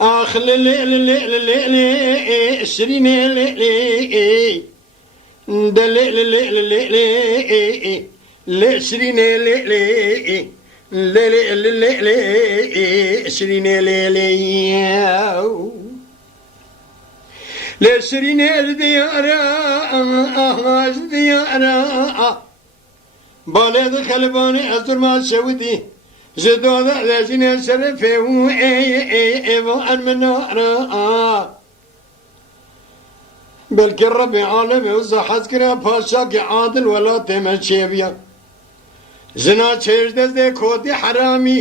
آخ شرين شرين شرين الديار بالد خلباني أزر ما شودي جدود لجنة شرفه وأن منارا بلك الرب عالمي وزحز كرا باشاك عادل ولا تمشي بيا زنا چهرده ده کودی حرامی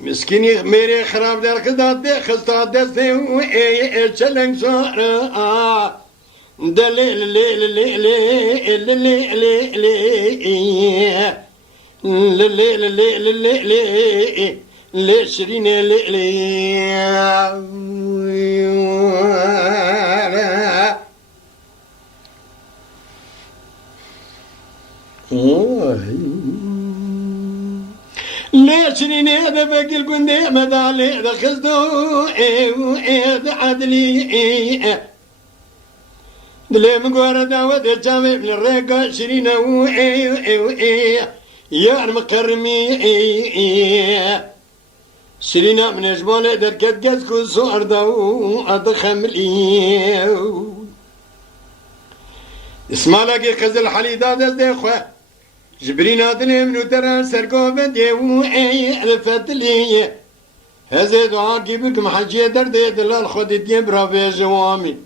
مسکینی میره خراب در خداد ده خستاد دسته و ای چلنگ سوارا دلی لی لی لی لی لی لی لی لی شرین لی لی ليشني هذا باقي القندي مدالي هذا خزدو هذا عدلي دلي مقورة داود الجامع من الرقة شرينا يا المكرمي شرينا من جبال دركت قزكو صور داو أدخملي اسمع لقي خزل حليدات ديخوة جبرين هادلي منو ترى سرقوبة ديو الفتلية هذا دعاء كيبك محجية دردي دلال خودي دي برافي جوامي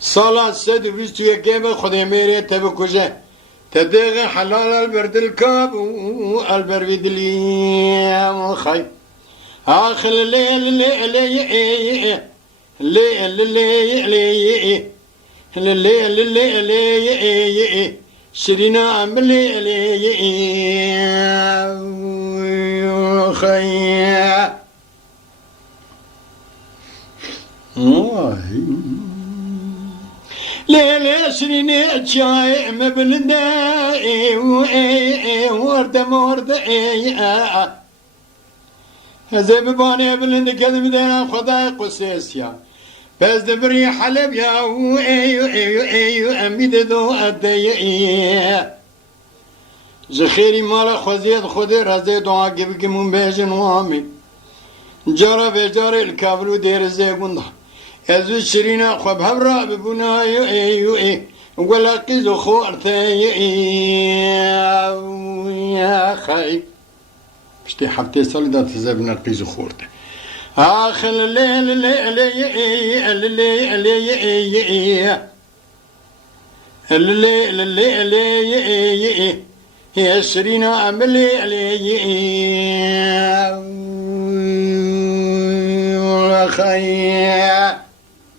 صلاة سد وبيستو يكيبه خودي ميري تبكوجه تدغ حلال البرد الكاب والبرد اللي خاي آخر الليل اللي شرينا عملي خيا ليلة شرينا جاي مبلنا ورد هذا بباني بلند كذب دينا خدا قسيسيا بس دبري حلب يا أمي دو أدي زخيري مالا خزيد خدي رزي دعا جبك من بيجن وامي جرى بجرى الكابلو دير زيقون هذو شرينا خب هبرا ببنا ولا قيزو خورتي يا خايب بشتي حبتي صلدات زبنا قيزو خورتي آخر الليل يا شرينا عملي خير